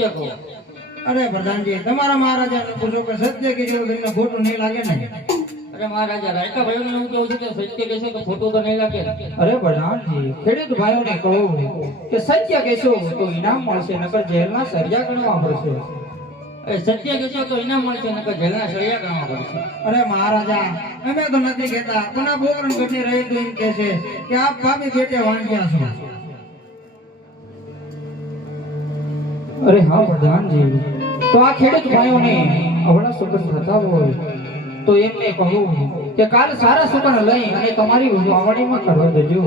સત્ય કહો. અરે પ્રધાનજી તમારા મહારાજાને પૂછો કે સત્ય કે તમને ખોટું નહીં લાગે ને? અરે મહારાજા રાયકા ભાઈઓને એવું કેવું છે કે સત્ય કહેશે તો ખોટું તો નહીં લાગે. અરે પ્રધાનજી ખેડૂત ભાઈઓને કહું કે સત્ય કહેશો તો ઇનામ મળશે નકર જેલના સરિયા ગણવા પડશે સત્ય કહેશો તો ઇનામ મળશે નકર જેલના સળિયા કરવા પડશે અરે મહારાજા અમે તો નથી કહેતા. પણ આ બોકરણ ઘટી રહી તો એમ કહે છે કે આપ વાંચ્યા છો. અરે હા, પ્રધાનજી. તો આ ખેડૂત ભાઈઓને અવળા સુગંધ થતા હોય તો એમને કહું કે કાલ સારા સુગંધ લઈ અને તમારી વાવણીમાં કરવા દેજો.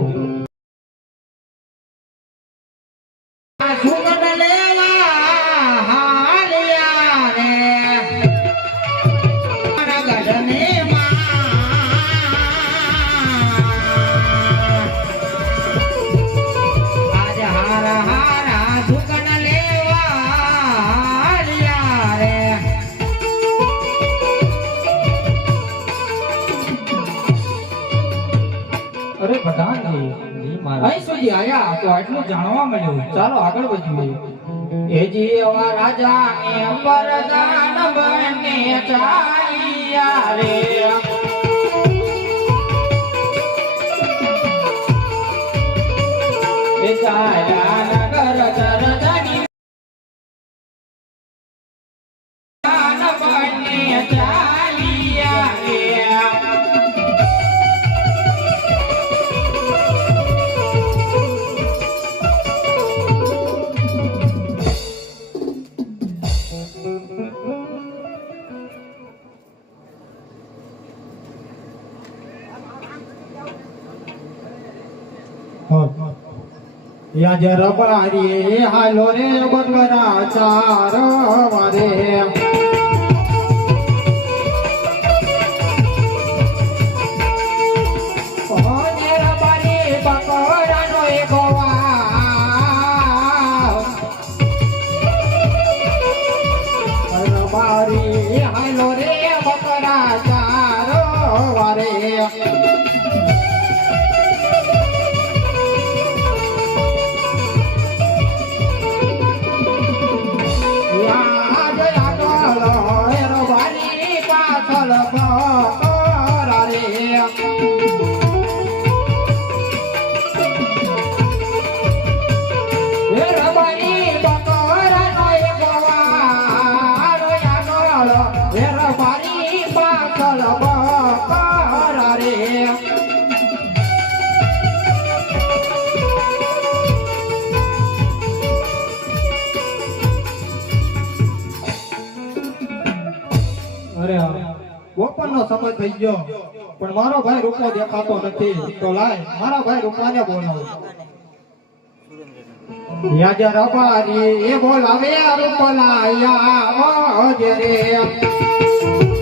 સુધી આયા, તો આટલું જાણવા મળ્યું. ચાલો આગળ વધીએ. એ જીવા રાજા ને પરદાન બને ચાલ્યા રે. ચાલ્યા યાજ રબારી હાલો રે બદવરા ચાર વારે. હાલો રે બપોર નો સમય થઈ ગયો. પણ મારો ભાઈ રૂપો દેખાતો નથી. તો લાય, મારા ભાઈ રૂપાને બોલાવો. યાજ રબારી, એ બોલાવે રૂપલાયા ઓ દેખી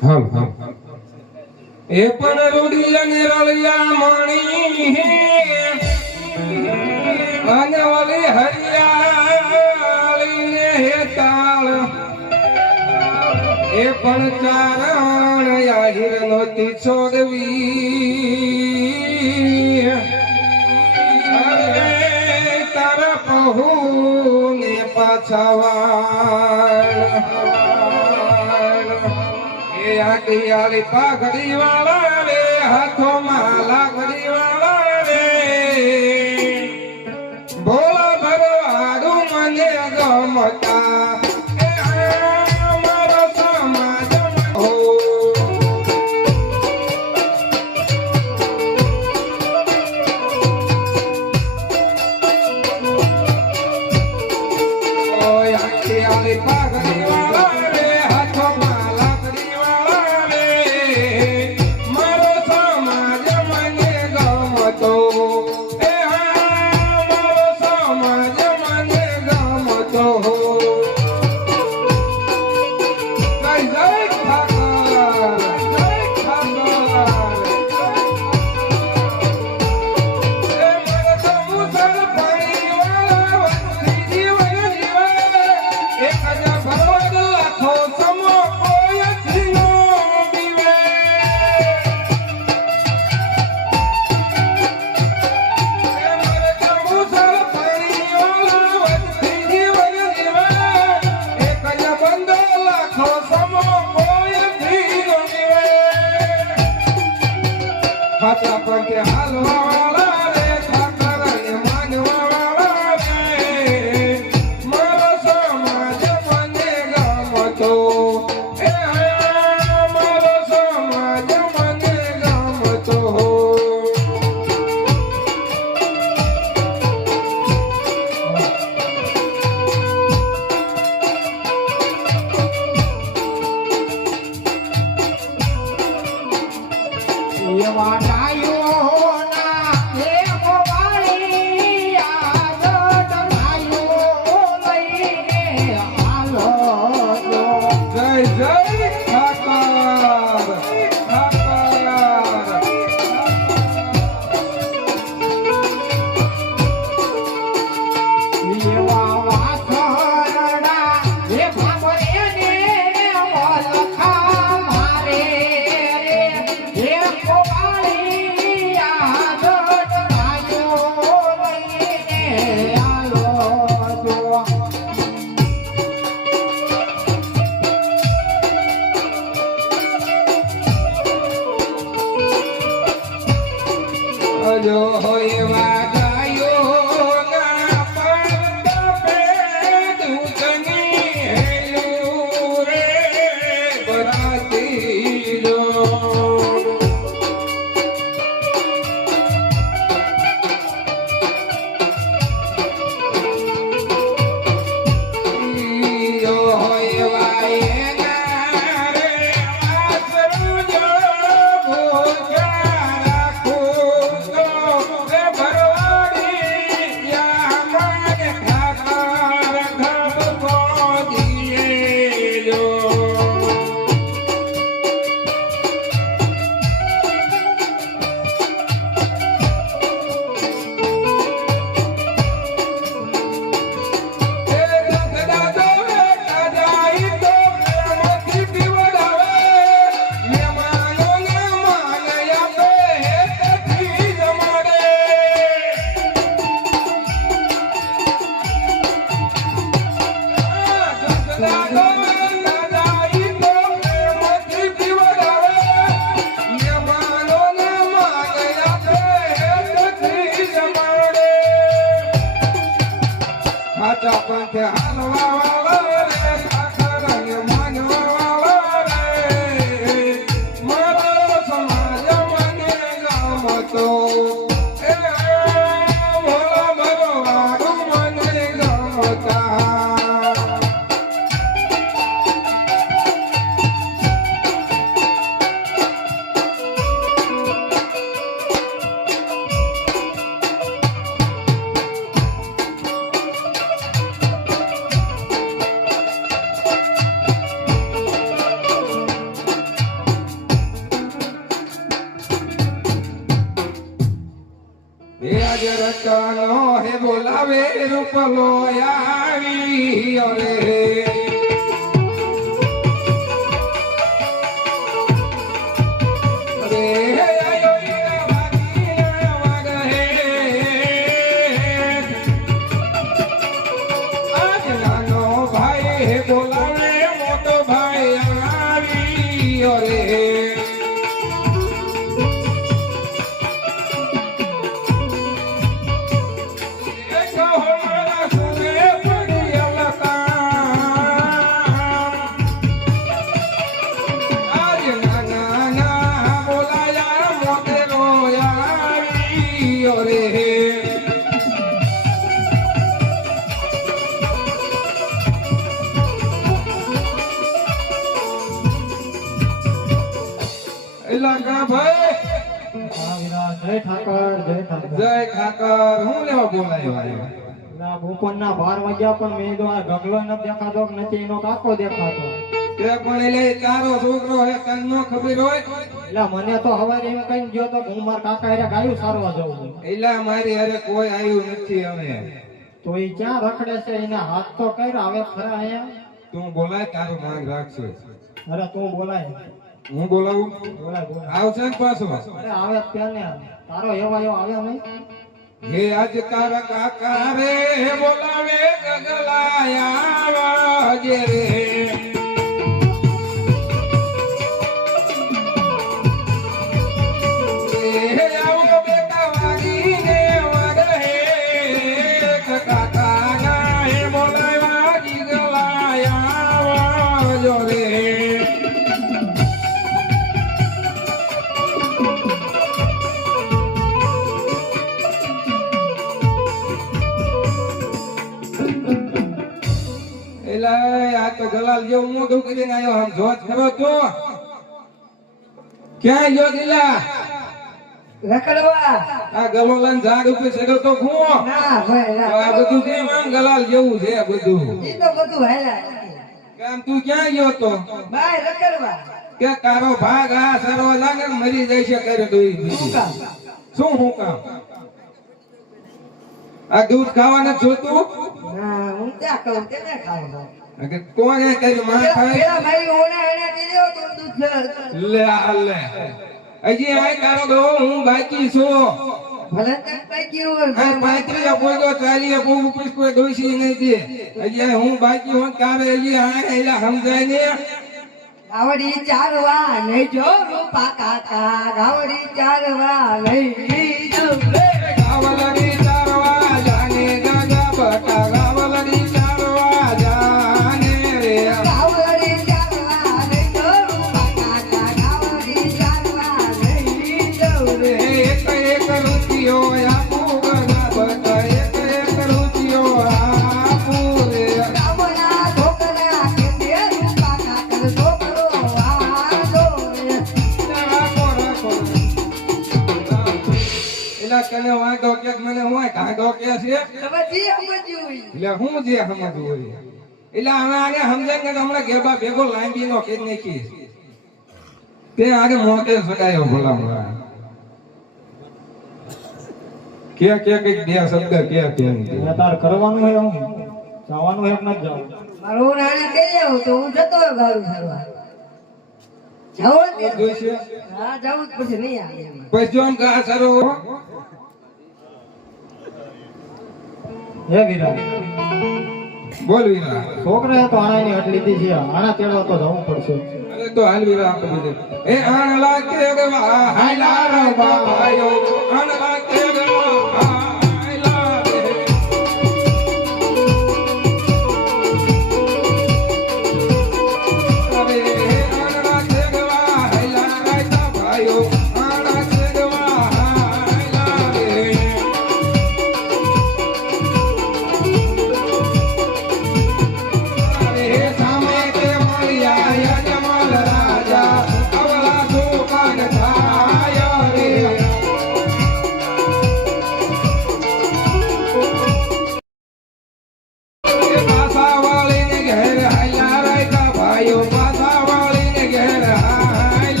હમ હમ. એ પણ રૂડિયા ને રળિયા માણી અને વળી હરિયાળી ને હેતાળ એ પણ ચારણ આહિર નહોતી છોડવી. તારા પહુ ને પાછા એ આડી આડી પાઘડી વાળા રે હાથોમાં લાકડી વાળા પંથે હાલવા ભાઈ. જય ઠાકર જય ઠાકર. જય ઠાકર. હું લેવા બોલાયો આવ્યો ના બપોરના બાર વાગ્યા પણ મેં કીધું આ ગગલો નથી દેખાતો કે નથી એનો કાકો દેખાતો. તે પણ એટલે તારો છોકરો હે તને નો ખબર હોય? એટલે મને તો હવારે એમ કઈ ગયો તો હું મારા કાકા હારે ગાયું સારવા જવું છું. એલા મારી હારે કોઈ આવ્યું નથી અમે તો એ ક્યાં રખડે છે? એને હાથ તો કર્યા હવે ખરા અહીંયા? તું બોલાય તારું માંગ રાખશે. અરે તું બોલાય. હું બોલાવું? આવશે ને પાછો? અરે આવે ત્યાં ને તારો એવા એવો આવ્યા અમે હે આજ તારા કાકા રે બોલાવે ગગલાયા જે રે. તો ગલાલ જેવું મોઢું કરીને આવ્યો આમ જોત ખરો તો. ક્યાં ગયો ગિલા રખડવા. આ ગલોલાન ઝાડ ઉપર ચડ્યો તો ખૂણો ના ભાઈ આ બધું કેમ આમ ગલાલ જેવું છે બધું? ઈ તો બધું હેલા. કેમ તું ક્યાં ગયો તો? ભાઈ રખડવા. કે તારો ભાગ આ લાગે મરી જાય છે કરે શું કામ? શું હું કામ? આ દૂધ ખાવાને જોતું? ના હું ત્યાં કહું? તે ના ખાવું ભાઈ. કે કોણે કર્યું? માં ખાય મારી ઓણા એના દીધો તો દૂધ લે આ લે. હજી આ તારો દો હું બાકી છું. ભલે હોય કોઈ દોષી નહીં દે. હજી આ હું બાકી હોત તારે હજી આ એલા સમજાય ને? ગાવડી ચારવા નહીં જો રૂપા કાકા ગાવડી ચારવા નહીં જો. એટલે હવે આને સમજાય કે હમણાં ગેબા ભેગો લાંબી નો કે નાખી તે આને મોટે સગાયો ભલા ભલા કે કે કંઈક બે શબ્દ કે કે. તાર કરવાનું હોય હું જવાનું હોય એમ નથી જવું. મારું નાણે કહી જાવ તો હું જતો ગારું ફરવા. જાવ ને જોઈશે હા જાવ જ પછી નહીં આવે પછી જો આમ ઘા સારો હે. વીરા બોલ વીરા. છોકરા તો આણાની હટ લીધી છે. આણા તેડવા તો જવું પડશે. અરે તો હાલ વીરા આપણે બધે. એ આણલા કે ગવા હાલા રે બાયો આણલા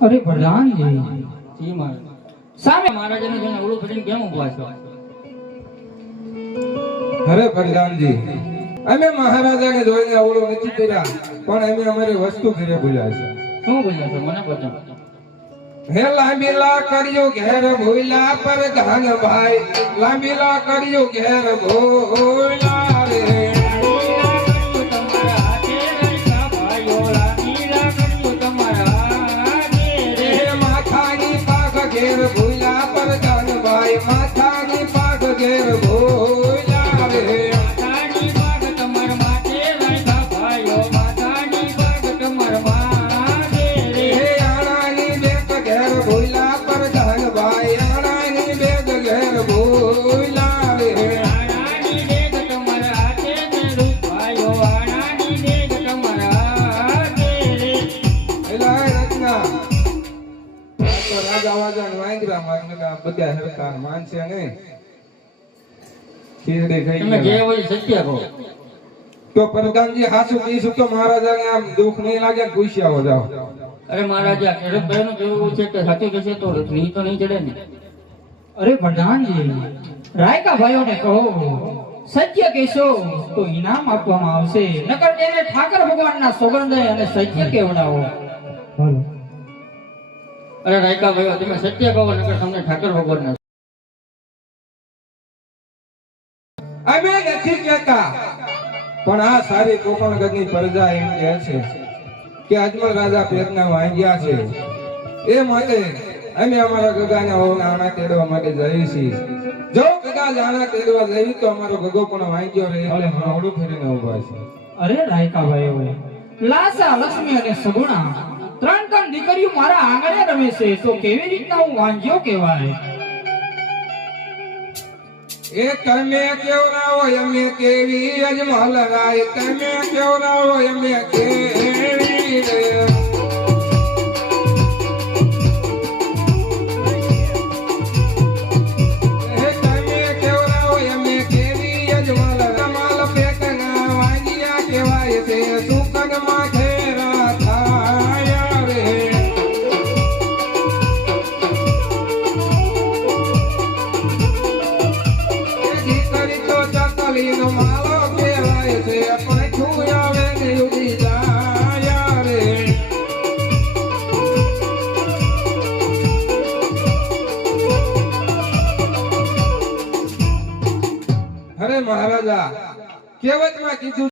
અરે પ્રધાનજી જી. મહારાજ. સામે મહારાજાને જોઈને ઓળું ફરીને કેમ ઊભા છો અરે પ્રધાનજી અમે મહારાજાને જોઈને અવળો નથી કર્યા પણ અમે અમારી વસ્તુ ઘરે ભૂલ્યા છે. શું બોલ્યા છો? મને પૂછો હે લાંબીલા કર્યું ઘેર ભોયલા પર ભાઈ. લાંબીલા કર્યો ઘેર ભૂલા રે. બધા હરખા માનશે નહીં ખીચડી ખાઈ તમે જે હોય સત્ય કહો. તો પ્રધાનજી હાસુ કહીશું તો મહારાજાને આમ દુઃખ નહીં લાગે ને પૂછ્યા જાઓ. અરે મહારાજા ખેડૂત ભાઈનું કેવું છે કે સાચું કહેશે તો નહીં તો નહીં ચડે ને. અરે પ્રધાનજી રાયકા ભાઈઓને કહો સત્ય કહેશો તો ઇનામ આપવામાં આવશે. નકર તેને ઠાકર ભગવાનના સોગંદ અને સત્ય કેવડાવો. હાલો. અરે રાયકા ભાઈઓ તમે સત્ય કહો નકર તમને ઠાકર ભગવાન અમે નથી કહેતા પણ આ સારી કોકણગઢની પ્રજા એમ કહે છે કે અજમલ રાજા પેટના વાંગ્યા છે. એ માટે અમે અમારા ગગા ને આણા તેડવા માટે જઈએ છીએ. જો ગગા જાણા તેડવા જઈએ તો અમારો ગગો પણ વાંગ્યો રહે. એટલે માવડું ફેરીને ઊભા છે. અરે રાયકા ભાઈઓ લાસા લક્ષ્મી અને સગુણા ત્રણ ત્રણ દીકરીઓ મારા આંગણે રમે છે, તો કેવી રીતના હું વાંજ્યો કહેવાય? એ તમે કેવરાવો અમે કેવી અજમલ રાય? તમે કેવરાવો અમે કેવી કહેવતમાં કીધું